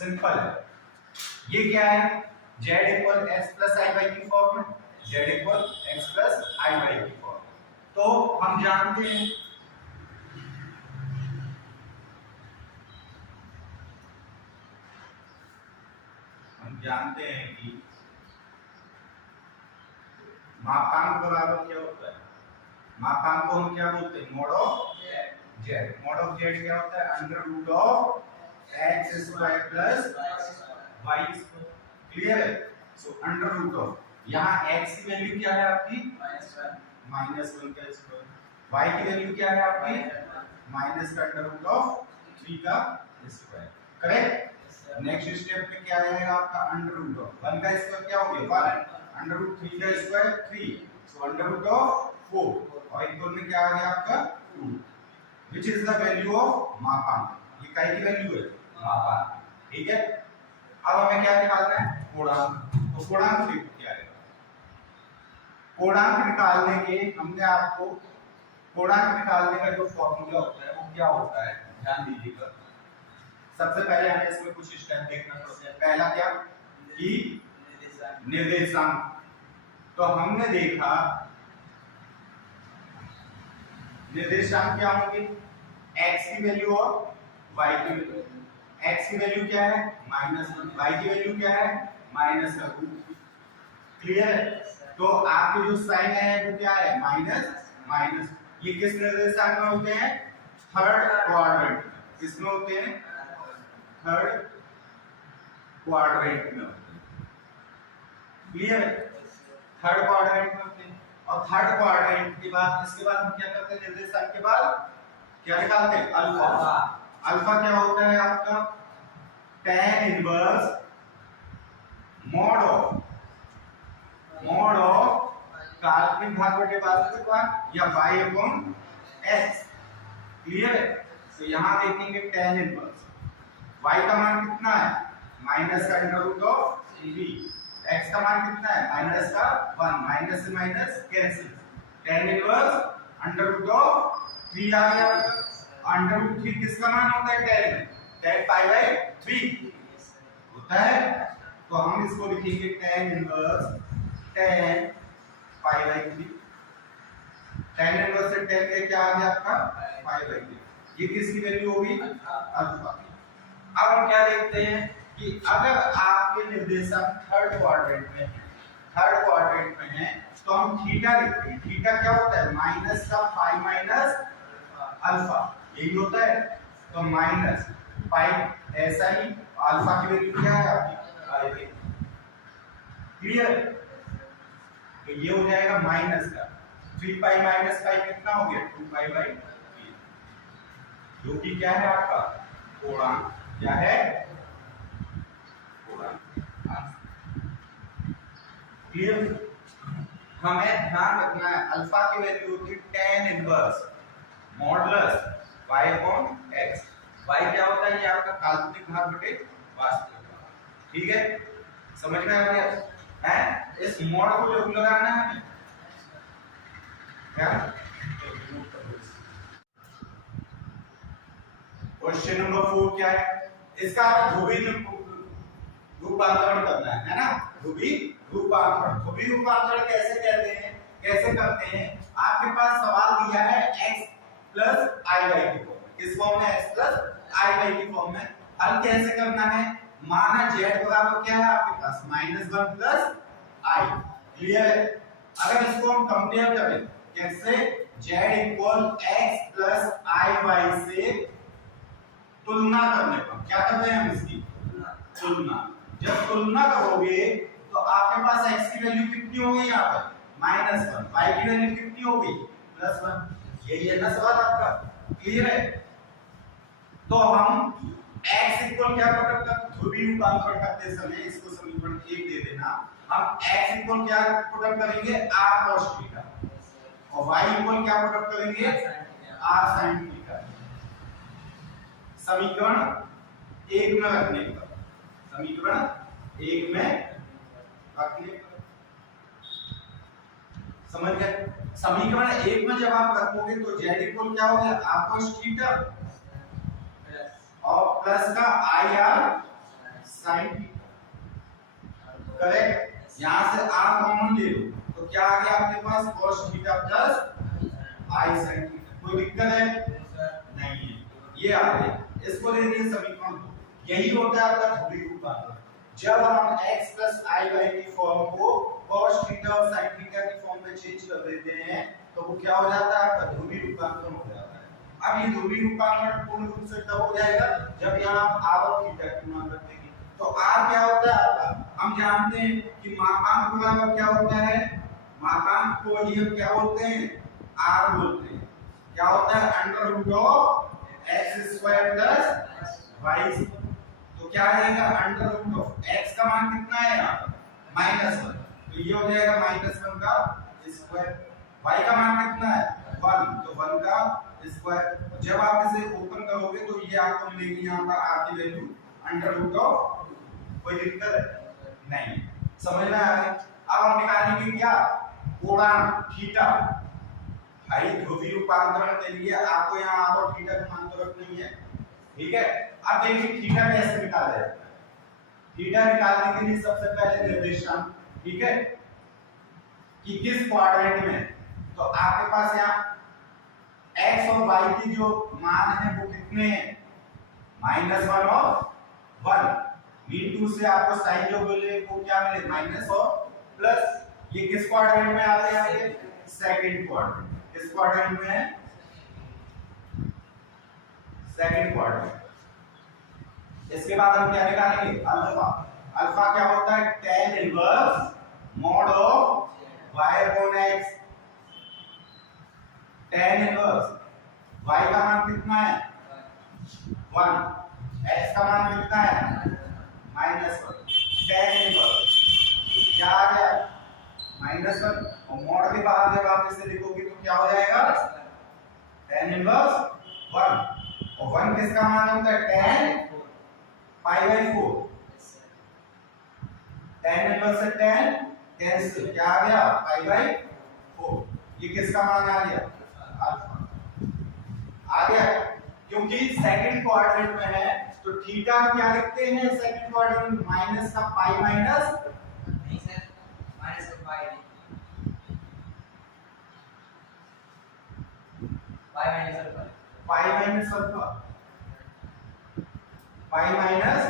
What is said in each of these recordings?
Simple है। ये क्या है, z इक्वल x प्लस आई वाई की फॉर्म में, z इक्वल x प्लस आई वाई की फॉर्म। तो हम जानते हैं कि मापांक बराबर क्या होता है, मापांक को हम क्या बोलते हैं, mod of z। Mod of z क्या होता है, under root of x square plus y square. Clear है। सो अंडर रूट ऑफ, यहाँ x की वैल्यू क्या है आपकी -1 का स्क्वायर, y की वैल्यू क्या है आपकी माइनस का अंडर रूट ऑफ 3 का स्क्वायर। करेक्ट। नेक्स्ट स्टेप में क्या आएगा आपका, अंडर रूट ऑफ 1 का स्क्वायर क्या हो गया 1, अंडर रूट 3 का square 3, so under root of 4 और इक्वल में क्या आ गया आपका 2, which is the value of मापांक। ये काय की वैल्यू है, मापांक। ठीक है। अब हमें क्या निकालना है, पूर्णांक। तो पूर्णांक क्या है, पूर्णांक निकालने के हमने आपको पूर्णांक निकालने का जो फॉर्मूला होता है वो क्या होता है, ध्यान दीजिएगा। सबसे पहले हमें इसमें कुछ स्टेप देखना पड़ता है। पहला क्या कि निर्देशांक। तो हमने देखा निर्देशांक क्या होंगे, x की वैल्यू और y की वैल्यू। x की वैल्यू क्या है -1, y की वैल्यू क्या है -2। क्लियर है। तो आपके जो साइन है वो क्या है माइनस। ये किस निर्देशांक में होते हैं, थर्ड क्वाड्रेंट। किसमें होते हैं, थर्ड क्वाड्रेंट में होते हैं। क्लियर है, थर्ड क्वाड्रेंट में होते हैं। और थर्ड क्वाड्रेंट के बाद इसके बाद हम क्या करते हैं, निर्देशांक के बाद क्या निकालते हैं, अल्फा। अल्फा क्या होता है आपका, tan इनवर्स मोड ऑफ काल्पनिक भाग बटे वास्तविक भाग या y अपॉन x। क्लियर है। तो यहां देखेंगे tan इनवर्स, y का मान कितना है माइनस का अंडर रूट ऑफ 3, x का मान कितना है माइनस का 1, माइनस से minus cancel, tan inverse under root of 3 आ गया। अंडर रूट 3 किसका मान होता है, tan पाई बाय 3 होता है। तो हम इसको लिखेंगे tan inverse tan pi by 3। tan inverse से tan के क्या आ गया आपका पाई बाय 3। ये किसकी वैल्यू होगी, अल्फा की। अब हम क्या देखते हैं कि अगर आपके निर्देशांक थर्ड क्वाड्रेंट में है तो हम थीटा लिखते हैं। थीटा क्या होता है, माइनस का पाई माइनस अल्फा, यही होता है। तो माइनस पाई, ऐसा ही अल्फा की वैल्यू क्या है आपकी पाई। क्लियर। तो ये हो जाएगा माइनस का 3 पाई माइनस पाई कितना हो गया 2 पाई बाय 3, जो कि क्या है आपका पूर्णांक। क्या है पूर्णांक। क्लियर। हमें ध्यान रखना है अल्फा की वैल्यू होती है tan inverse modulus y upon x। y क्या होता है, ये आपका काल्पनिक भाग बटे वास्तविक भाग। ठीक है, समझ में आ गया है। इस मॉड को जो लगाना है क्या, क्वेश्चन नंबर 4 क्या है, इसका ध्रुवीय रूपांतरण करना है ना। ध्रुवीय रूपांतरण कैसे कहते हैं, कैसे करते हैं। आपके पास सवाल दिया है x प्लस आई वाई की फॉर्म में, किस फॉर्म में, x प्लस आई वाई की फॉर्म में। हल कैसे करना है, माना z बराबर क्या है आपके पास -1 प्लस i। क्लियर है। अगर इसको हम कंपेयर करें कैसे, z इक्वल x प्लस आई वाई से तुलना करने पर, क्या करते हैं हम इसकी तुलना। जब तुलना करोगे तो आपके पास x की वैल्यू कितनी होगी यहाँ पर -1, y की वैल्यू कितनी होगी +1। यही है ना सवाल आपका। क्लियर है। तो हम x इक्वल क्या पुट कर, ध्रुवीय रूपांतरण करते समय इसको समीकरण 1 दे देना। हम x इक्वल क्या पुट करेंगे r cos थीटा और y इक्वल क्या पुट करेंगे r sin थीटा। समीकरण 1 में रखने पर, समीकरण 1 में रखने पर, समझ गए। समीकरण 1 में जब आप रखोगे तो z इक्वल क्या हो गया r cos थीटा और प्लस का i r sine theta. Correct. यहां से r कॉमन ले लो तो क्या आ गया आपके पास cos theta plus i sin theta. कोई दिक्कत है? नहीं है, ये आ गया। इसको ले लिए समीकरण 2। यही होता है आपका ध्रुवीय रूपांतरण। जब हम x प्लस i y की फॉर्म को cos थीटा और sin थीटा की फॉर्म में चेंज कर देते हैं तो वो क्या हो जाता है? आपका ध्रुवीय रूपांतरण हो जाता है। अब ये ध्रुवीय रूपांतरण पूर्ण रूप से तब हो जाएगा जब यहाँ आप आवर्त थीटा की मान रख देंगे। तो r क्या होता है आपका? हम जानते हैं कि मापांक बराबर क्या होता है? मापांक को ही हम क्या बोलते हैं? r बोलते हैं। क्या होता है? Under root of x square plus y। तो क्या आ जाएगा? अंडर रूट ऑफ x का मान कितना है यहाँ? -1। तो ये हो जाएगा -1 का स्क्वायर। y का मान कितना है? 1। तो 1 का स्क्वायर। जब आप इसे ओपन करोगे तो ये आपको मिलेगी यहाँ पर r की वैल्यू अंडर रूट ऑफ। कोई दिक्कत है? नहीं। समझ में आ गया? अब हम निकालेंगे क्या? कोण थीटा। भाई ध्रुवीय रूपांतरण के लिए आपको यहाँ r और थीटा का मान तो रखना ही है, ठीक है? अब देखिए थीटा कैसे निकाला जाए। थीटा निकालने के लिए सबसे पहले निर्देशांक, ठीक है, कि किस क्वाड्रेंट में। तो आपके पास यहाँ x और y की जो मान है वो कितने हैं? -1 और 1। मीन टू से आपको साइन जो मिले वो क्या मिले? माइनस और प्लस। ये किस क्वाड्रेंट में आ गया? ये सेकंड क्वाड्रेंट। किस क्वाड्रेंट में है? Second quadrant. इसके बाद हम क्या निकालेंगे? अल्फा। अल्फा क्या होता है? tan inverse mod of y upon x। tan inverse y का मान कितना है? 1। x का मान कितना है? -1। tan इनवर्स क्या आ गया? -1 और मॉड के बाद जब आप इसे लिखोगे तो क्या हो जाएगा? tan inverse 1। और 1 किसका मान होता है? tan π/4। tan इनवर्स से tan कैंसिल, क्या आ गया? π/4। ये किसका मान आ गया? अल्फा आ गया। क्योंकि सेकंड क्वाड्रेंट में है तो थीटा क्या लिखते हैं सेकंड क्वाड्रेंट में? माइनस का पाई माइनस नहीं सर, माइनस का pi minus alpha. Pi minus alpha. Pi minus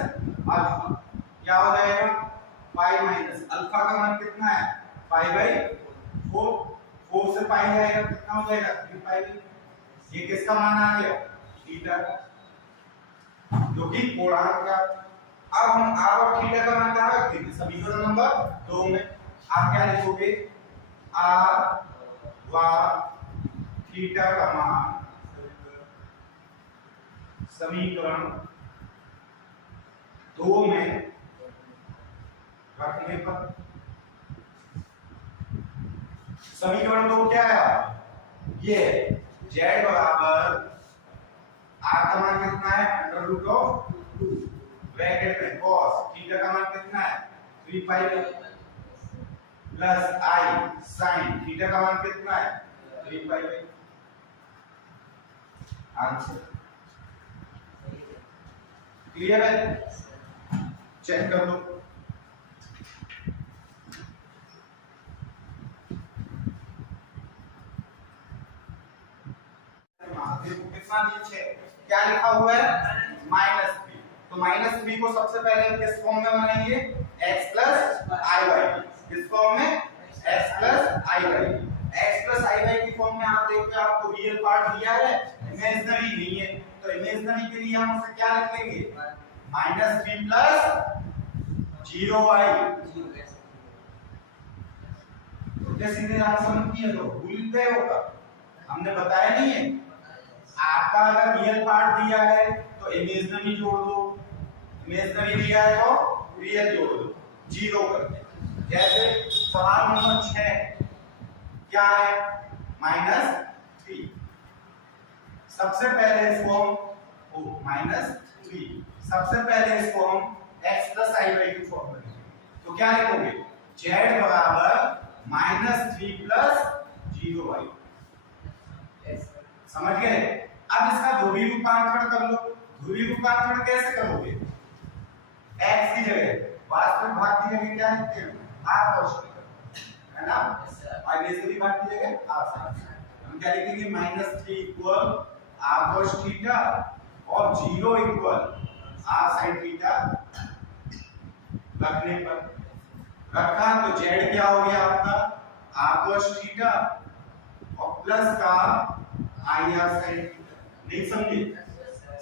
alpha क्या हो जाएगा? पाई माइनस अल्फा का मान कितना है? π/4। 4 से पाई जाएगा कितना हो जाएगा? 3π। ये किसका मान आ गया? थीटा का, जो कि कोणांक का। अब हम r और थीटा का मान कहां रखेंगे? समीकरण नंबर 2 में। आप क्या लिखोगे? r व थीटा का मान समीकरण 2 में रखने पर समीकरण 2 क्या है? ये z बराबर r का मान कितना है? अंडर रूट ऑफ 2 ब्रैकेट में cos थीटा का मान कितना है? 3π प्लस i sin थीटा का मान कितना है? 3π। आंसर क्लियर है? चेक कर लो। कितना नीचे क्या लिखा हुआ है? -3। तो -3 को सबसे पहले किस फॉर्म में बनाएंगे? x प्लस आई वाई। किस फॉर्म में? x प्लस आई वाई। x प्लस आई वाई की फॉर्म में आप देखते हैं आपको रियल पार्ट दिया है, इमेजिनरी नहीं है। तो इमेजिनरी के लिए हम उसे क्या लिख लेंगे? -3 प्लस 0y। तो सीधे आंसर मत किया तो भूलते होगा, हमने बताया नहीं है। आपका अगर रियल पार्ट दिया है तो इमेजिनरी जोड़ दो, इमेजिनरी दिया है तो रियल जोड़ दो, 0 करके। जैसे सवाल नंबर 6 क्या है? -3। सबसे पहले इसको हम -3 सबसे पहले इसको हम x प्लस आई वाई की फॉर्म में लिखेंगे। तो क्या लिखोगे? z बराबर -3 प्लस 0y। समझ गए? अब इसका ध्रुवीय रूपांतरण कर लो। ध्रुवीय रूपांतरण कैसे करोगे? x जगह वास्तविक भाग की जगह क्या लिखते हैं? r cos थीटा, है ना? और ये सभी भाग की जगह r sin थीटा। हम क्या लिखेंगे? -3 इक्वल r cos थीटा और 0 इक्वल r sin थीटा। रखने पर रखा तो z क्या हो गया आपका? r cos थीटा और प्लस का ir sin थीटा। नहीं समझे?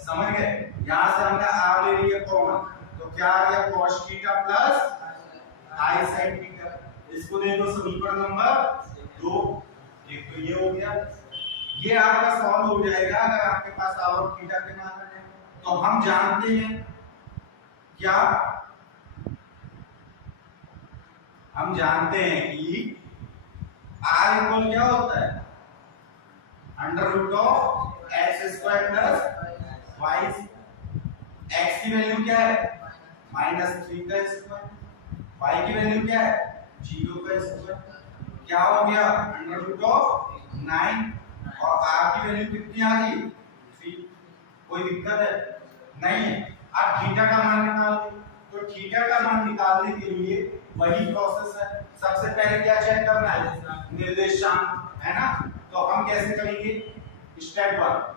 समझ गए? यहां से हमने r ले लिया कॉमन, तो क्या आ गया? cos theta plus i sin theta. इसको दे दो समीकरण नंबर 2। एक तो ये हो गया, ये आपका सॉल्व हो जाएगा अगर आपके पास r और थीटा के मान है। तो हम जानते हैं क्या? हम जानते हैं कि r इक्वल क्या होता है? Under root of x square plus y. X की वैल्यू क्या है? -3 का स्क्वायर। वाई की वैल्यू क्या है? 0 का स्क्वायर। क्या हो गया? अंडर रूट ऑफ 9 और r की वैल्यू कितनी आ गई? 3। कोई दिक्कत है? नहीं है। अब थीटा का मान निकाल दो। तो थीटा का मान निकालने के लिए वही प्रोसेस है। सबसे पहले क्या चेक करना है? निर्देशांक, है ना? तो हम कैसे करेंगे? स्टेप 1,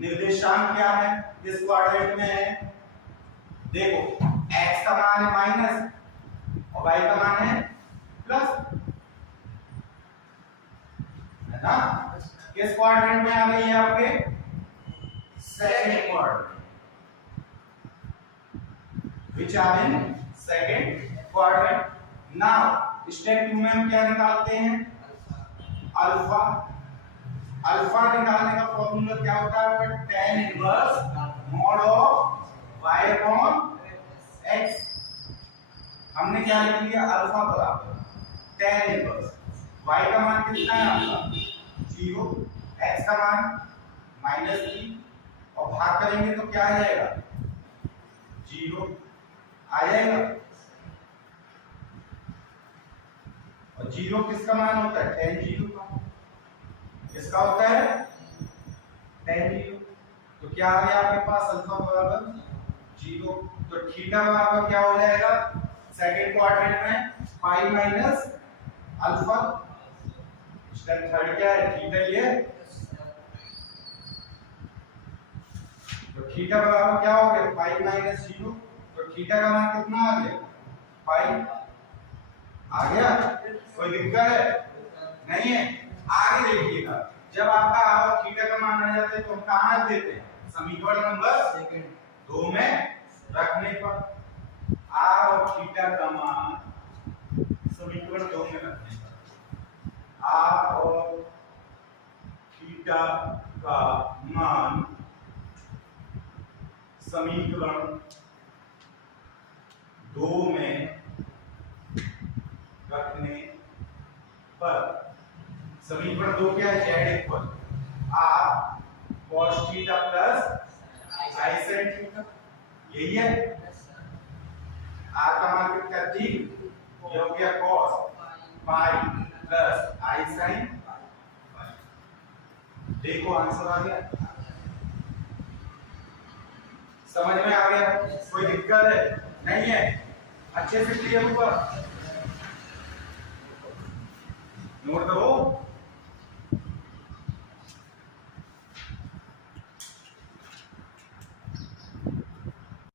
निर्देशांक क्या है? इस क्वाड्रेंट में है, देखो x का मान है माइनस और y का मान है प्लस, है ना? किस क्वाड्रेंट में आ गई है आपके? Second quadrant. which are in second quadrant. now step 2 में हम क्या निकालते हैं? अल्फा। अल्फा निकालने का फॉर्मूला क्या होता है? tan inverse mod of y upon x। हमने क्या लिख लिया? अल्फा बराबर tan इनवर्स y का मान कितना है आपका? 0, x का मान -3 और भाग करेंगे तो क्या आ जाएगा? 0 आ जाएगा। और 0 किसका मान होता है? tan 0 का। किसका होता है? tan 0। तो क्या आ गया आपके पास? अल्फा बराबर 0। तो थीटा बराबर क्या हो जाएगा सेकंड क्वाड्रेंट में? Pi minus alpha. इसका थर्ड क्या है? थीटा ही है। तो थीटा बराबर क्या हो गया? Pi minus 0। तो थीटा का मान कितना आ गया? पाई आ गया। कोई दिक्कत है? नहीं है। आगे देखिएगा, जब आपका r और थीटा का मान आ जाता है तो हम कहां रख देते हैं? समीकरण नंबर 2 में रखने पर r और थीटा का मान समीकरण 2 में रखने पर r और थीटा का मान समीकरण 2 में रखने पर समीकरण 2 क्या है? z equal r cos theta plus i sin theta. यही है। r का मान कितना? 3। ये हो गया cos pi plus i sin। देखो आंसर आ गया। समझ में आ गया? कोई दिक्कत है? नहीं है। अच्छे से क्लियर हुआ? नोट करो।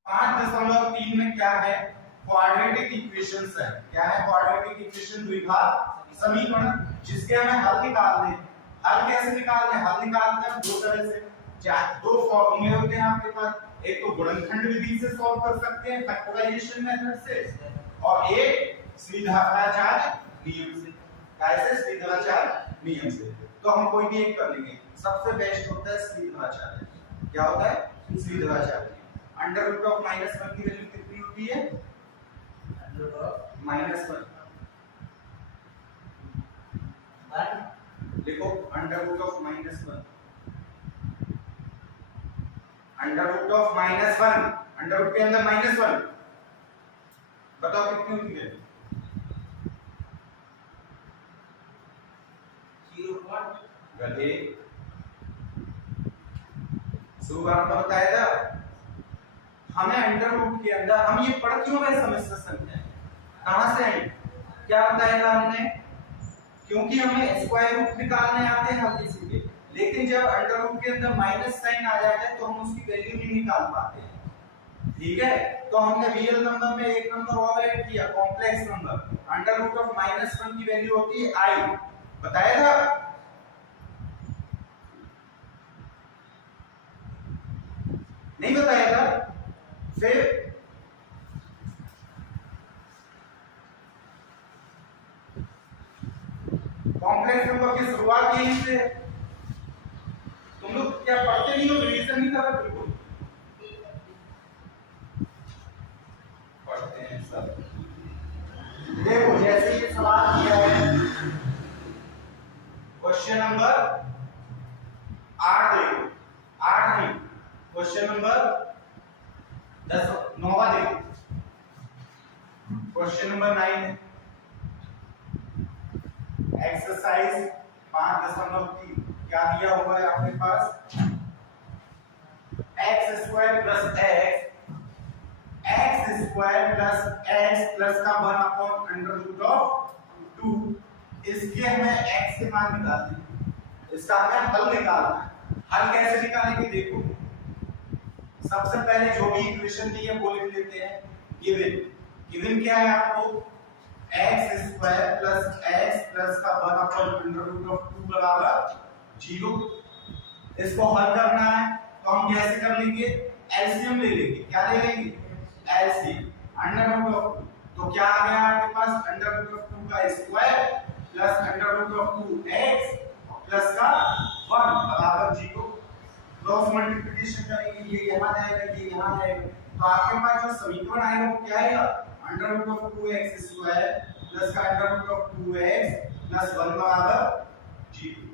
पांच 5.3 में क्या है? क्वाड्रेटिक इक्वेशंस है। क्या है? क्वाड्रेटिक इक्वेशन, द्विघात समीकरण, जिसके हमें हल निकालने। हल कैसे निकालने? हल निकालते हैं दो तरह से। दो फॉर्मूले होते हैं आपके पास। एक तो गुणनखंड विधि से सॉल्व कर सकते हैं, फैक्टराइजेशन मेथड से, और एक श्रीधराचार्य नियम से। कैसे? श्रीधराचार्य नियम से। तो हम कोई भी एक कर लेंगे। सबसे बेस्ट होता है श्रीधराचार्य। क्या होता है? श्रीधराचार्य। अंडर रूट ऑफ -1 की वैल्यू कितनी होती है? अंडर रूट ऑफ -1 लिखो। Under root of -1, under root of -1, under root के अंदर -1, बताओ कितनी होती है? 0. गधे शुरुआत में बताया था हमें अंडर रूट के अंदर हम ये पढ़ क्यों रहे समस्या संख्या कहां से आई क्या बताया था हमने क्योंकि हमें स्क्वायर रूट निकालने आते हैं हल्के सीधे लेकिन जब अंडर रूट के अंदर माइनस साइन आ जाता है तो हम उसकी वैल्यू नहीं निकाल पाते हैं ठीक है तो हमने रियल नंबर में एक नंबर और ऐड किया complex number under root of -1 की वैल्यू होती है आई बताया था नहीं बताया था फिर कॉम्प्लेक्स नंबर की शुरुआत यहीं से तुम लोग क्या पढ़ते नहीं हो रिवीजन नहीं कर रहे बिल्कुल पढ़ते हैं सब देखो जैसे ये सवाल किया है क्वेश्चन नंबर 8 देखो 8 नहीं क्वेश्चन नंबर 10 9वां देखो क्वेश्चन नंबर 9 है एक्सरसाइज 5.3 क्या दिया हुआ है आपके पास x square plus x square plus x plus का 1 अपॉन अंडर रूट ऑफ 2 इसके हमें x के मान निकालने हैं इसका हमें हल निकालना है हल कैसे निकालेंगे देखो सबसे पहले जो भी इक्वेशन दी है वो लिख लेते हैं गिवन क्या है आपको x square plus x plus का 1 अपॉन अंडर रूट ऑफ 2 बराबर 0 इसको हल करना है तो हम कैसे कर लेंगे एलसीएम ले लेंगे क्या ले लेंगे एलसीएम अंडर रूट ऑफ 2 तो क्या आ गया आपके पास अंडर रूट ऑफ 2 का square plus under root of 2x plus का 1 बराबर 0 क्रॉस मल्टीप्लिकेशन करेंगे ये यहां जाएगा ये यहां जाएगा तो आपके पास जो समीकरण आएगा वो क्या आएगा under root of 2x square plus का under root of 2x plus 1 बराबर 0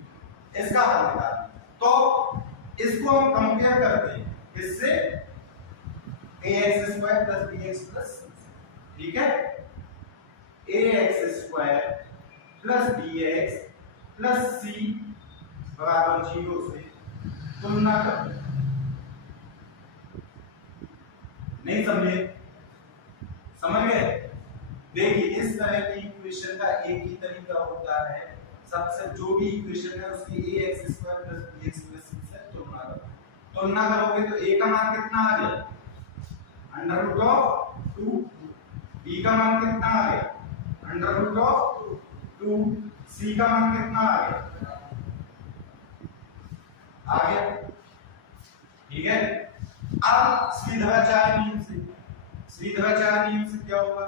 इसका हल निकालना तो इसको हम कंपेयर करते हैं इससे ax square plus bx plus ठीक है ax square plus bx plus c बराबर 0 से तुलना करते हैं नहीं समझे समझ गए देखिए इस तरह की इक्वेशन का एक ही तरीका होता है सबसे जो भी इक्वेशन है उसकी ax square plus bx plus c से तुलना करोगे तो a का मान कितना आ गया अंडर रूट ऑफ 2 b का मान कितना आ गया अंडर रूट ऑफ 2 c का मान कितना आ गया ठीक है अब सीधाचार नियम से क्या होगा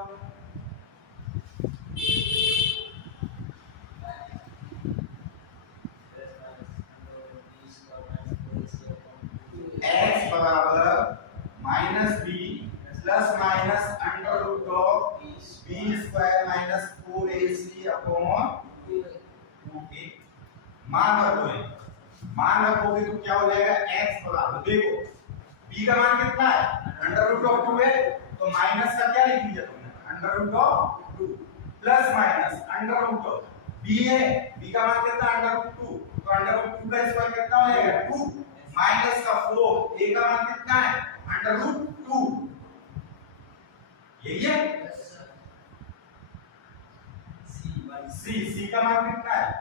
x बराबर -b plus minus under root of b square minus 4ac upon 2a मान रखोगे तो क्या हो जाएगा x बराबर देखो b का मान कितना है अंडर रूट ऑफ 2 है तो माइनस का क्या लिख दिया तुमने under root of 2 plus minus under root of b है b का मान कितना अंडर रूट 2 तो अंडर रूट 2 का स्क्वायर कितना हो जाएगा 2 माइनस का 4 a का मान कितना है अंडर रूट 2 यही है c का मान कितना है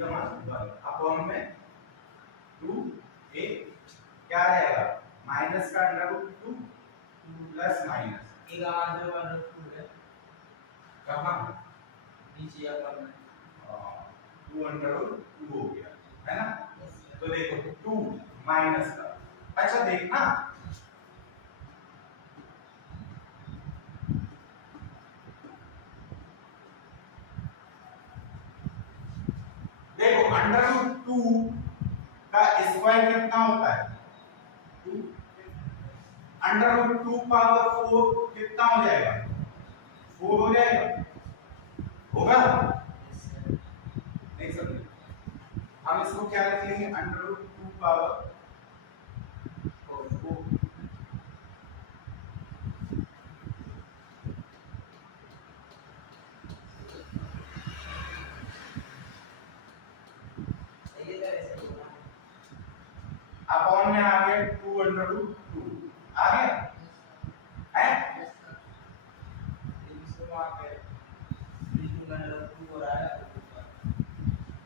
का मान 1 अपॉन में 2a क्या रहेगा माइनस का under root 2 plus minus a का अंडर रूट 2 है कहां नीचे अपन में 2 अंडर रूट 2 हो गया है ना तो देखो 2 माइनस का अच्छा देखना देखो अंडर रूट 2 का स्क्वायर कितना होता है 2 अंडर रूट 2 पावर 4 कितना हो जाएगा 4 हो जाएगा होगा नहीं समझे हम इसको क्या लिख लेंगे अंडर रूट 2 पावर 4 4 आ गया 2 अंडर रूट 2 आ गया है।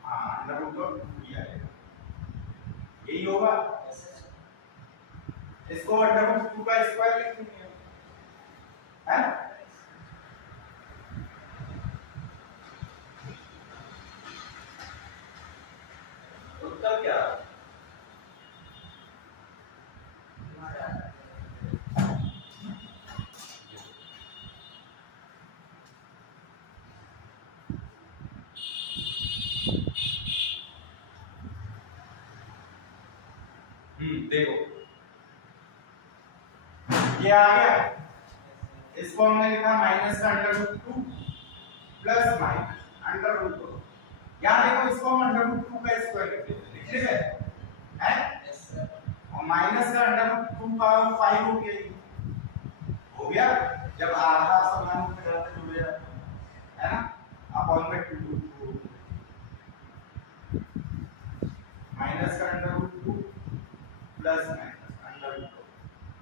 हाँ अंडर रूट 2 ही आएगा, यही होगा। इसको अंडर रूट 2 का स्क्वायर लिख देंगे है। उत्तर क्या देखो ये आ गया, इसको हमने लिखा माइनस का under root 2 plus minus under root 2। यहाँ देखो इसको हम अंडर रूट 2 का स्क्वायर लिख देते हैं और माइनस का अंडर रूट 2 का 5 हो गया जब आधा समान रूप में जुड़ जाता है ना, अपॉन में 2 माइनस का under root 2 plus minus under root 2।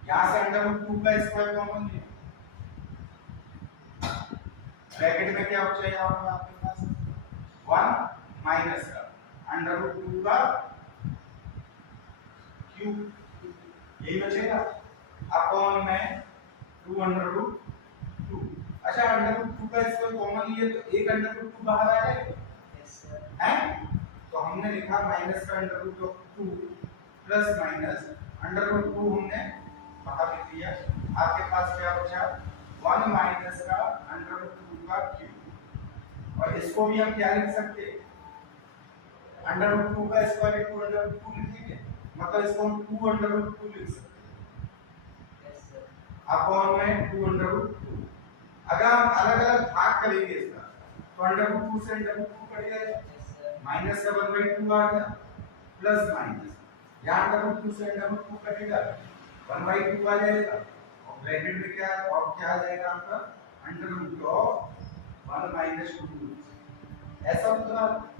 यहाँ से अंडर रूट 2 का स्क्वायर कॉमन ले, ब्रैकेट में क्या हो जाएगा आपके पास 1 माइनस का अंडर रूट 2 का क्यूब, यही बचेगा अपॉन में 2 अंडर रूट 2। अच्छा अंडर रूट 2 का स्क्वायर कॉमन लिए तो एक अंडर रूट 2 बाहर आ जाएगा हैं, तो हमने लिखा माइनस का under root 2 plus minus under root 2 हमने बाहर लिख दिया। आपके पास क्या बचा 1 माइनस का अंडर रूट 2 का क्यूब, और इसको भी हम क्या लिख सकते अंडर रूट 2 का स्क्वायर इक्वल अंडर रूट 2 लिखेंगे, मतलब इसको हम 2 अंडर रूट 2 लिख सकते हैं अपॉन में 2 अंडर रूट 2। अगर हम अलग अलग भाग करेंगे इसका तो अंडर रूट 2 से अंडर रूट 2 कट जाएगा, माइनस का 1/2 आ गया प्लस माइनस यहाँ अंडर रूट 2 से अंडर रूट 2 कटेगा 1/2 आ जाएगा, और ब्रैकेट में क्या और क्या आ जाएगा आपका अंडर रूट ऑफ 1 माइनस 2। ऐसा होता है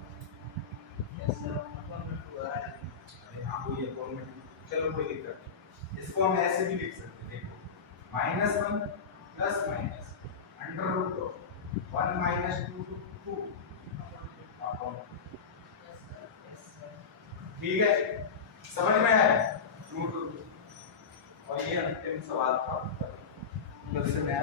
हाँ वही अपॉन में, चलो कोई दिक्कत नहीं, इसको हम ऐसे भी लिख सकते हैं देखो -1 plus minus under root of 1 minus 2 upon. ठीक है समझ में आया, और ये अंतिम सवाल था, फिर से मैं